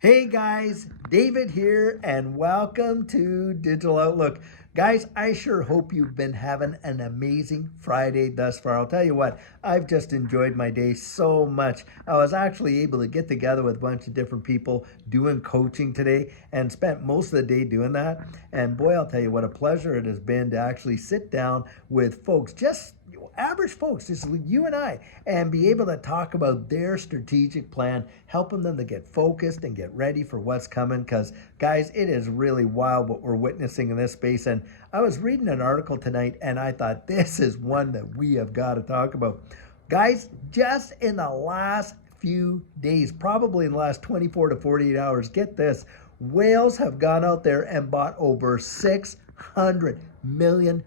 Hey guys, David here, and welcome to Digital Outlook. Guys, I sure hope you've been having an amazing Friday thus far. I'll tell you what, I've just enjoyed my day so much. I was actually able to get together with a bunch of different people doing coaching today and spent most of the day doing that. And boy, I'll tell you what a pleasure it has been to actually sit down with folks, just average folks, just you and I, and be able to talk about their strategic plan, helping them to get focused and get ready for what's coming. Because, guys, it is really wild what we're witnessing in this space. And I was reading an article tonight, and I thought this is one that we have got to talk about. Guys, just in the last few days, probably in the last 24 to 48 hours, get this, whales have gone out there and bought over $600 million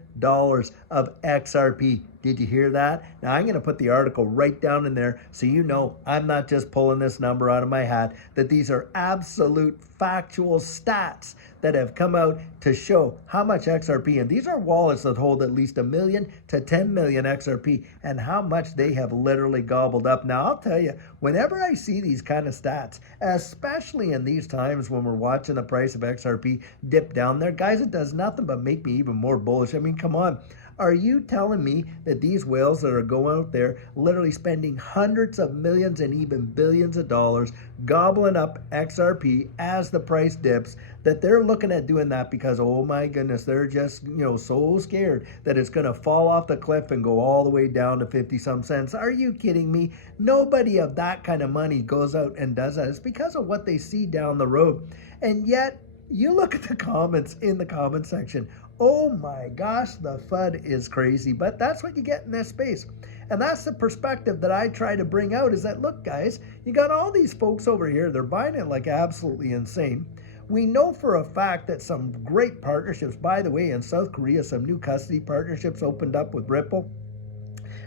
of XRP. Did you hear that? Now I'm going to put the article right down in there so you know I'm not just pulling this number out of my hat, that these are absolute factual stats that have come out to show how much XRP, and these are wallets that hold at least 1 million to 10 million XRP, and how much they have literally gobbled up. Now I'll tell you, whenever I see these kind of stats, especially in these times when we're watching the price of XRP dip down there, guys, it does nothing but make me even more bullish. I mean, come on. Are you telling me that these whales that are going out there literally spending hundreds of millions and even billions of dollars gobbling up XRP as the price dips, that they're looking at doing that because, oh my goodness, they're just, so scared that it's going to fall off the cliff and go all the way down to 50 some cents? Are you kidding me? Nobody of that kind of money goes out and does that. It's because of what they see down the road. And yet, you look at the comments in the comment section. Oh my gosh, the FUD is crazy, but that's what you get in this space. And that's the perspective that I try to bring out, is that, look guys, you got all these folks over here, they're buying it like absolutely insane. We know for a fact that some great partnerships, by the way, in South Korea, some new custody partnerships opened up with Ripple.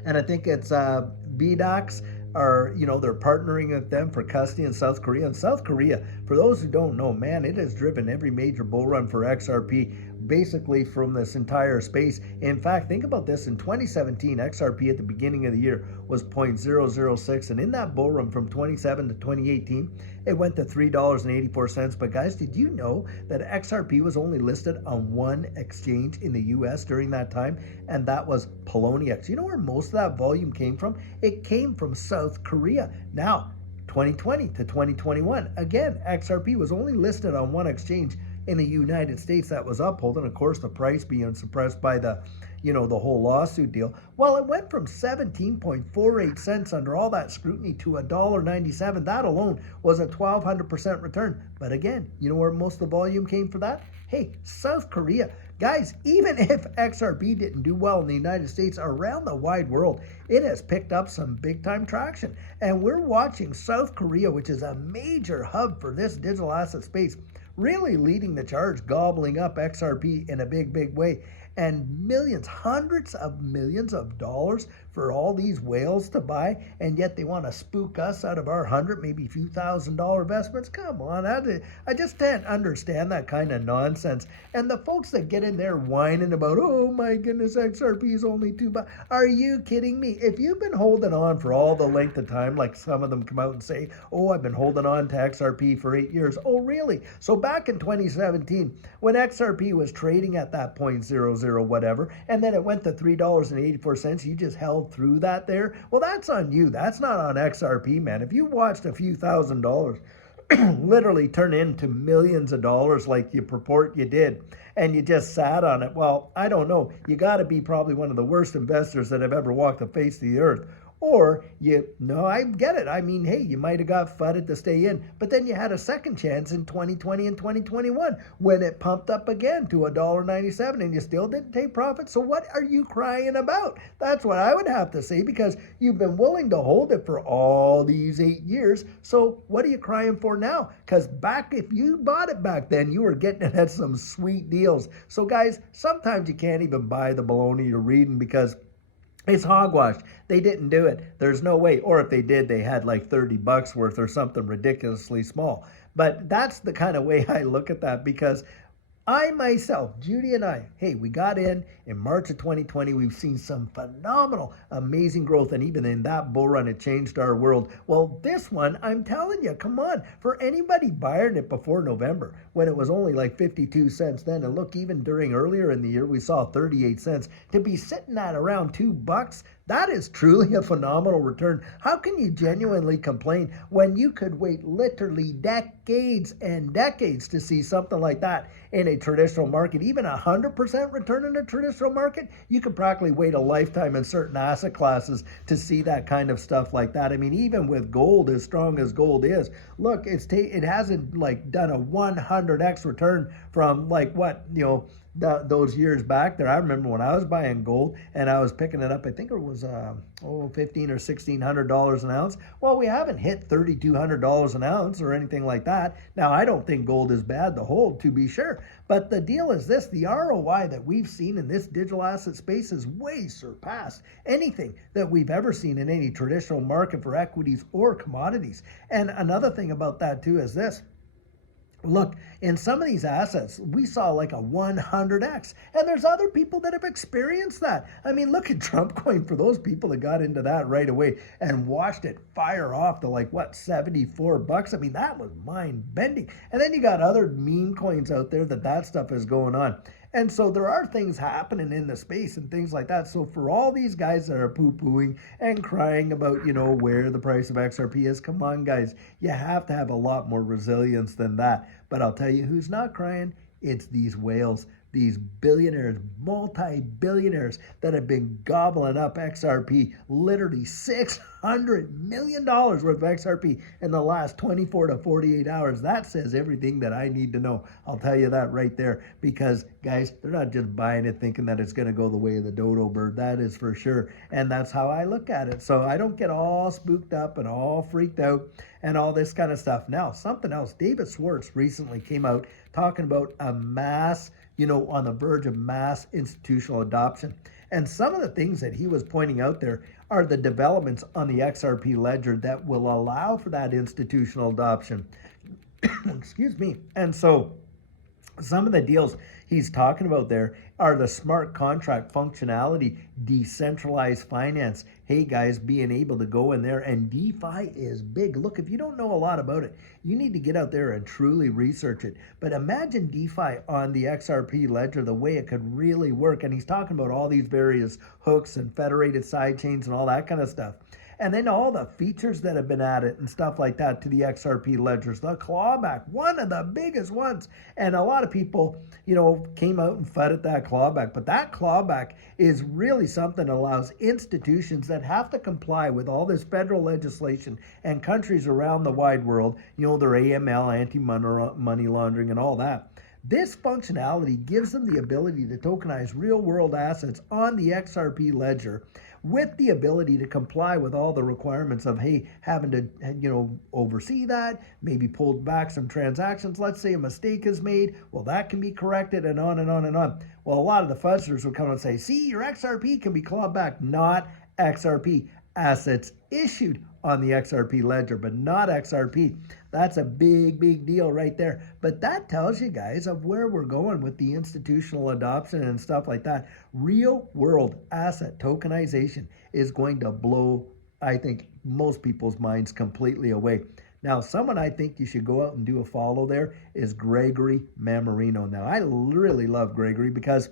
And I think it's BDOX, they're partnering with them for custody in South Korea. And South Korea, for those who don't know, man, it has driven every major bull run for XRP, basically from this entire space. In fact, think about this. In 2017, XRP at the beginning of the year was 0.006. And in that bull run from 27 to 2018, it went to $3.84. But guys, did you know that XRP was only listed on one exchange in the US during that time? And that was Poloniex. You know where most of that volume came from? It came from South Korea. Now, 2020 to 2021, again, XRP was only listed on one exchange in the United States. That was Uphold, and of course the price being suppressed by the whole lawsuit deal. Well, it went from 17.48 cents under all that scrutiny to $1.97. That alone was a 1,200% return. But again, you know where most of the volume came for that? Hey, South Korea. Guys, even if XRP didn't do well in the United States, around the wide world, it has picked up some big time traction. And we're watching South Korea, which is a major hub for this digital asset space, really leading the charge, gobbling up XRP in a big, big way. And millions, hundreds of millions of dollars for all these whales to buy, and yet they want to spook us out of our maybe few $1,000 investments. Come on, I just can't understand that kind of nonsense. And the folks that get in there whining about, oh my goodness, XRP is only $2. Are you kidding me? If you've been holding on for all the length of time, like some of them come out and say, oh, I've been holding on to XRP for 8 years. Oh, really? So back in 2017, when XRP was trading at that 0.00 whatever, and then it went to $3.84, you just held through that there. Well, that's on you. That's not on XRP, man. If you watched a few $1,000s literally turn into millions of dollars like you purport you did, and you just sat on it, well, I don't know. You got to be probably one of the worst investors that have ever walked the face of the earth. Or I get it. I mean, hey, you might have got fudded to stay in, but then you had a second chance in 2020 and 2021 when it pumped up again to $1.97 and you still didn't take profit. So what are you crying about? That's what I would have to say, because you've been willing to hold it for all these 8 years. So what are you crying for now? Because if you bought it back then, you were getting it at some sweet deals. So guys, sometimes you can't even buy the baloney you're reading because it's hogwash. They didn't do it. There's no way. Or if they did, they had like $30 worth or something ridiculously small. But that's the kind of way I look at that, because I myself, Judy and I, hey, we got in March of 2020. We've seen some phenomenal, amazing growth. And even in that bull run, it changed our world. Well, this one, I'm telling you, come on, for anybody buying it before November, when it was only like 52 cents then, and look, even during earlier in the year, we saw 38 cents, to be sitting at around $2, that is truly a phenomenal return. How can you genuinely complain when you could wait literally decades and decades to see something like that in a traditional market? Even 100% return in a traditional market, you could practically wait a lifetime in certain asset classes to see that kind of stuff like that. I mean, even with gold, as strong as gold is, look, it hasn't like done a 100x return from like what, those years back there. I remember when I was buying gold and I was picking it up, I think it was $1,500 or $1,600 an ounce. Well, we haven't hit $3,200 an ounce or anything like that. Now, I don't think gold is bad to hold, to be sure, but the deal is this: the ROI that we've seen in this digital asset space is way surpassed anything that we've ever seen in any traditional market for equities or commodities. And another thing about that too is this: look, in some of these assets, we saw like a 100x, and there's other people that have experienced that. I mean, look at Trump coin, for those people that got into that right away and watched it fire off to like, what, $74? I mean, that was mind-bending. And then you got other meme coins out there that stuff is going on. And so there are things happening in the space and things like that. So for all these guys that are poo-pooing and crying about, where the price of XRP is, come on, guys, you have to have a lot more resilience than that. But I'll tell you who's not crying. It's these whales, these billionaires, multi-billionaires that have been gobbling up XRP, literally $600 million worth of XRP in the last 24 to 48 hours. That says everything that I need to know. I'll tell you that right there, because guys, they're not just buying it thinking that it's going to go the way of the dodo bird. That is for sure. And that's how I look at it. So I don't get all spooked up and all freaked out and all this kind of stuff. Now, something else, David Schwartz recently came out talking about a mass, on the verge of mass institutional adoption. And some of the things that he was pointing out there are the developments on the XRP ledger that will allow for that institutional adoption. Excuse me. And so some of the deals he's talking about there are the smart contract functionality, decentralized finance. Hey guys, being able to go in there, and DeFi is big. Look, if you don't know a lot about it, you need to get out there and truly research it. But imagine DeFi on the XRP ledger, the way it could really work. And he's talking about all these various hooks and federated sidechains and all that kind of stuff. And then all the features that have been added and stuff like that to the XRP ledgers, the clawback, one of the biggest ones. And a lot of people, came out and fudded that clawback. But that clawback is really something that allows institutions that have to comply with all this federal legislation and countries around the wide world, their AML, anti-money laundering and all that. This functionality gives them the ability to tokenize real-world assets on the XRP ledger with the ability to comply with all the requirements of, hey, having to, oversee that, maybe pulled back some transactions. Let's say a mistake is made. Well, that can be corrected, and on and on and on. Well, a lot of the fuzzers would come and say, see, your XRP can be clawed back. Not XRP. Assets issued on the XRP ledger, but not XRP. That's a big, big deal right there. But that tells you guys of where we're going with the institutional adoption and stuff like that. Real world asset tokenization is going to blow, I think, most people's minds completely away. Now, someone I think you should go out and do a follow there is Gregory Mammarino. Now, I really love Gregory because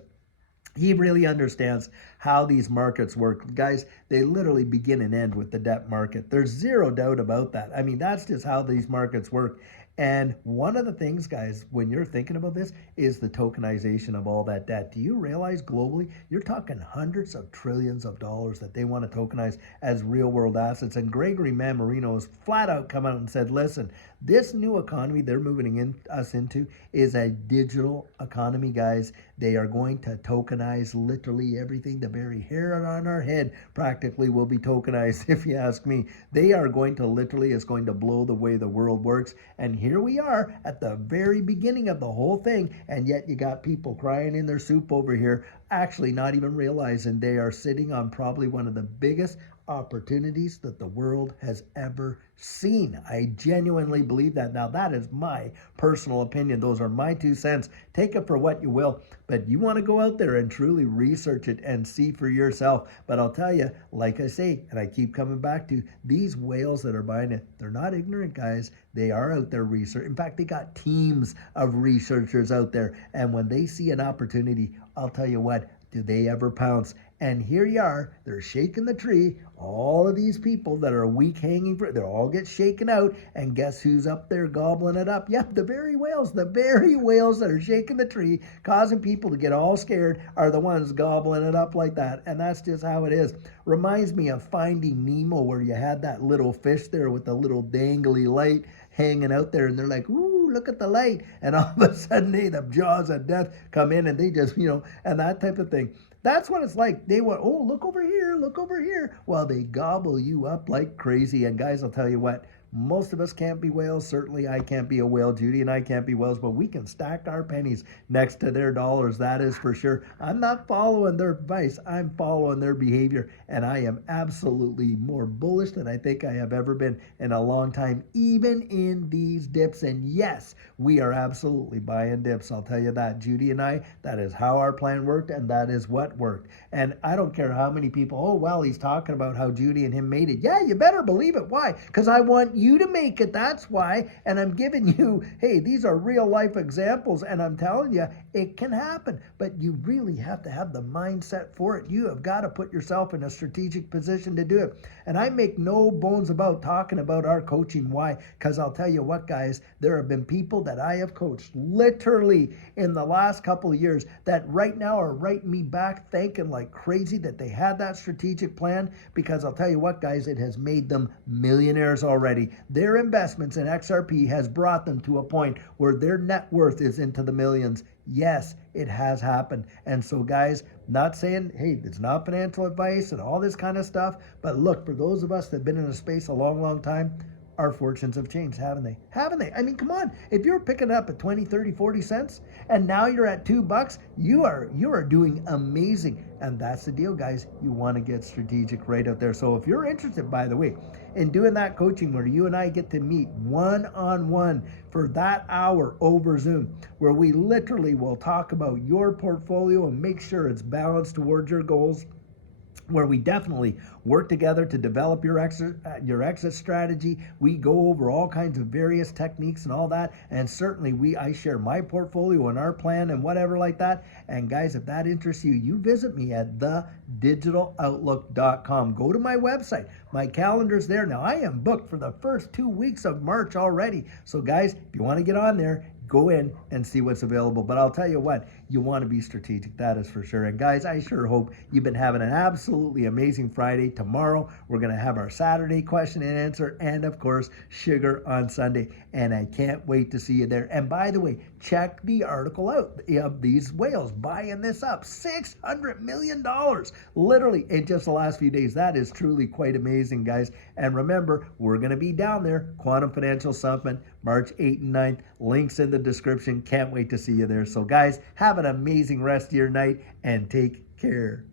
he really understands how these markets work. Guys, they literally begin and end with the debt market. There's zero doubt about that. I mean, that's just how these markets work. And one of the things, guys, when you're thinking about this is the tokenization of all that debt. Do you realize globally, you're talking hundreds of trillions of dollars that they want to tokenize as real world assets. And Gregory Mammarino has flat out come out and said, listen, this new economy they're moving us into is a digital economy, guys. They are going to tokenize literally everything. The very hair on our head practically will be tokenized, if you ask me. They are going to literally, it's going to blow the way the world works. And here we are at the very beginning of the whole thing, and yet you got people crying in their soup over here, actually not even realizing they are sitting on probably one of the biggest opportunities that the world has ever seen. I genuinely believe that. Now, that is my personal opinion. Those are my 2 cents. Take it for what you will, but you want to go out there and truly research it and see for yourself. But I'll tell you, like I say, and I keep coming back to, these whales that are buying it, they're not ignorant, guys. They are out there research. In fact, they got teams of researchers out there. And when they see an opportunity, I'll tell you what, do they ever pounce? And here you are, they're shaking the tree. All of these people that are weak hanging fruit, they all get shaken out. And guess who's up there gobbling it up? Yep, the very whales that are shaking the tree, causing people to get all scared, are the ones gobbling it up like that. And that's just how it is. Reminds me of Finding Nemo, where you had that little fish there with the little dangly light hanging out there, and they're like, ooh, look at the light. And all of a sudden, the jaws of death come in, and they just, and that type of thing. That's what it's like. They want, oh, look over here, look over here. Well, they gobble you up like crazy. And guys, I'll tell you what, most of us can't be whales. Certainly I can't be a whale. Judy and I can't be whales, but we can stack our pennies next to their dollars. That is for sure. I'm not following their advice. I'm following their behavior. And I am absolutely more bullish than I think I have ever been in a long time, even in these dips. And yes, we are absolutely buying dips. I'll tell you that. Judy and I, that is how our plan worked, and that is what worked. And I don't care how many people, oh, well, he's talking about how Judy and him made it. Yeah, you better believe it. Why? Because I want you to make it. That's why. And I'm giving you, hey, these are real life examples. And I'm telling you, it can happen. But you really have to have the mindset for it. You have got to put yourself in a strategic position to do it. And I make no bones about talking about our coaching. Why? Because I'll tell you what, guys, there have been people that I have coached literally in the last couple of years that right now are writing me back thanking like crazy that they had that strategic plan, because I'll tell you what, guys, it has made them millionaires already. Their investments in XRP has brought them to a point where their net worth is into the millions. Yes, it has happened. And so, guys, not saying, hey, it's not financial advice and all this kind of stuff, but look, for those of us that have been in the space a long, long time, our fortunes have changed, haven't they? Haven't they? I mean, come on. If you're picking up at 20, 30, 40 cents, and now you're at $2, you are doing amazing. And that's the deal, guys. You want to get strategic right out there. So if you're interested, by the way, in doing that coaching where you and I get to meet one-on-one for that hour over Zoom, where we literally will talk about your portfolio and make sure it's balanced towards your goals, where we definitely work together to develop your exit strategy. We go over all kinds of various techniques and all that. And certainly I share my portfolio and our plan and whatever like that. And guys, if that interests you, you visit me at thedigitaloutlook.com. Go to my website. My calendar's there. Now, I am booked for the first 2 weeks of March already. So guys, if you want to get on there, go in and see what's available. But I'll tell you what, you want to be strategic, that is for sure. And guys, I sure hope you've been having an absolutely amazing Friday. Tomorrow, we're going to have our Saturday question and answer, and of course, sugar on Sunday. And I can't wait to see you there. And by the way, check the article out of these whales buying this up. $600 million, literally in just the last few days. That is truly quite amazing, guys. And remember, we're going to be down there, Quantum Financial Summit, March 8th and 9th. Links in the description. Can't wait to see you there. So guys, have an amazing rest of your night and take care.